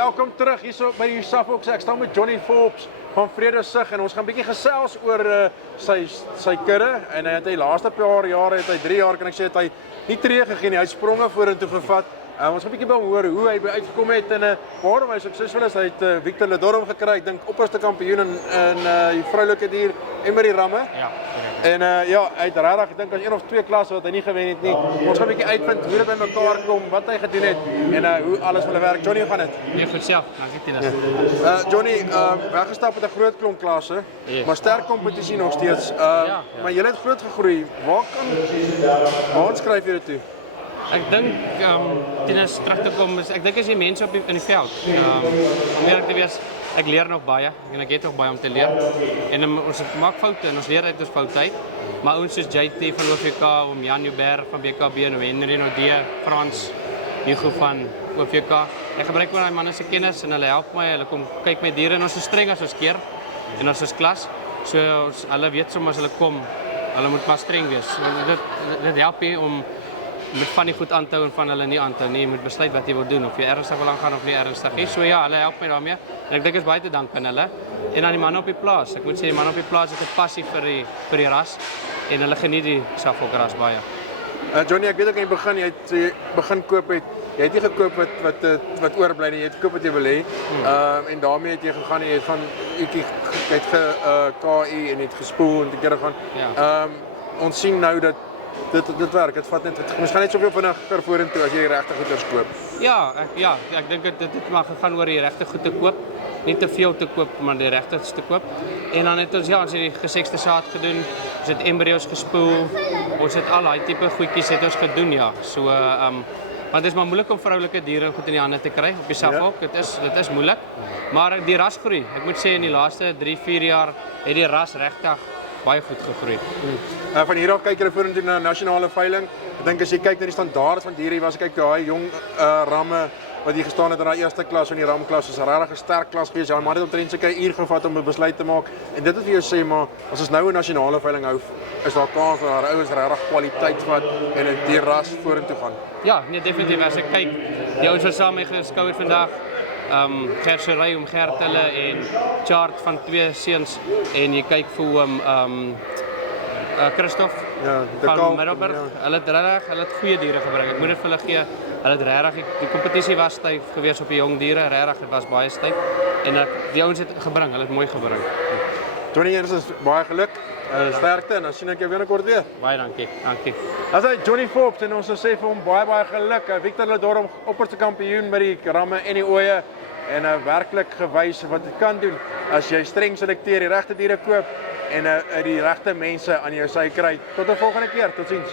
welkom terug hierso by die Suffolk. Ek staan met Johnny Forbes van Vredesig en ons gaan 'n bietjie gesels oor sy kudde en hy het die laaste paar jare, het hy 3 jaar kan ek sê, het hy nie tree gegee nie. Hy het spronge vorentoe gevat. Ons gaan 'n bietjie by hom hoor hoe hy uitgekom het en waarom hy suksesvol is. Hy het Victor Ledorm gekry, ek dink opperste kampioen in die vroulike dier en by die ramme. Ja. En ja, hy het regtig, ek dink as 1 of 2 klasse wat hy nie gewen het nie. Ons gaan 'n bietjie uitvind hoe dit bymekaar kom, wat hy gedoen het en hoe alles wil werk. Johnny, hoe gaan dit? Nee, goed self. Dankie Tinas. Johnny, weggestap met 'n groot klomp klasse, Yes. maar sterk kompetisie nog steeds. Ja. Maar jy het groot gegroei. Waar skryf jy dit toe? Ek dink Tinas terug te kom is ek dink as jy mense in die veld. Om eerlik te wees, ek leer nog baie en ek het nog baie om te leer. En ons maak foute en ons leer uit ons foute uit. Maar ouens soos JT van OVK, om Jan Joubert van BKB en Henry Nodee, Frans Hugo van OVK. Ek gebruik maar daai manne se kennis en hulle help my. Hulle kom kyk my diere en ons is streng as ons keer en ons is klas. So hulle weet soms as hulle kom, hulle moet maar streng wees. Dit help jy om met van die goed aan te hou en van hulle nie aan te hou nie. Jy moet besluit wat jy wil doen, of jy ernstig wil aangaan of nie ernstig nie. So ja, hulle help my daarmee. En ek dink is baie te dank aan hulle. En aan die manne op die plaas. Ek moet sê die manne op die plaas het 'n passie vir die ras en hulle geniet die Suffolk ras baie. Johnny, ek weet ook in die begin jy begin koop het. Jy het nie gekoop wat oorbly nie. Jy het gekoop wat jy wil hê. En daarmee het jy gegaan en jy het van jy het KI en het gespoel en 'n keer gaan. Ja. Ons sien nou dat dit werk. Dit vat net mens gaan net soveel vinniger vorentoe as jy die regte goeders koop. Ja, ek dink dit mag gaan oor die regte goed te koop. Nie te veel te koop, maar die regtes te koop. En dan het ons ons het die gesekste saad gedoen. Ons het embryos gespoel. Ons het al daai tipe goedjies het ons gedoen, ja. So want dit is maar moeilik om vroulike diere goed in die hande te kry op die Suffolk. Dit is moeilik. Maar die ras groei. Ek moet sê in die laaste 3-4 jaar het die ras regtig baie goed gegroei. Van hier af kyk jy vorentoe na nasionale veiling. Ek dink as jy kyk na die standaard van diere, was kyk daai jong ramme wat hier gestaan het in daai eerste klas in die ramklas, is regtig 'n sterk klas gewees. Ja, maar dit omtrent seker 'n uur gevat om 'n besluit te maak. En dit wat vir jou sê, maar as ons nou 'n nasionale veiling hou, is daar kans dat daar ouens regtig kwaliteit vat en die ras vorentoe gaan. Ja, nee, definitief. As ek kyk, die ouens wat saam met my geskouer het vandag, Gersery om Gert hulle en Chart van 2 seuns en jy kyk vir hom Christoph van Middelburg. Hulle het goeie diere gebring. Ek moet dit vir hulle gee. Hulle het regtig die kompetisie was styf gewees op die jong diere, regtig dit was baie styf. En die ouens het gebring, hulle het mooi gebring. Johnny, eens is baie geluk. Sterkte en dan sien ek jou binnekort weer. Baie dankie. As hy Johnny Forbes en ons sal sê vir hom baie geluk. Victor Ledorm opperste kampioen by die ramme en die oeye en werklik gewys wat jy kan doen as jy streng selekteer, die regte diere koop en die regte mense aan jou sy kry. Tot 'n volgende keer. Totsiens.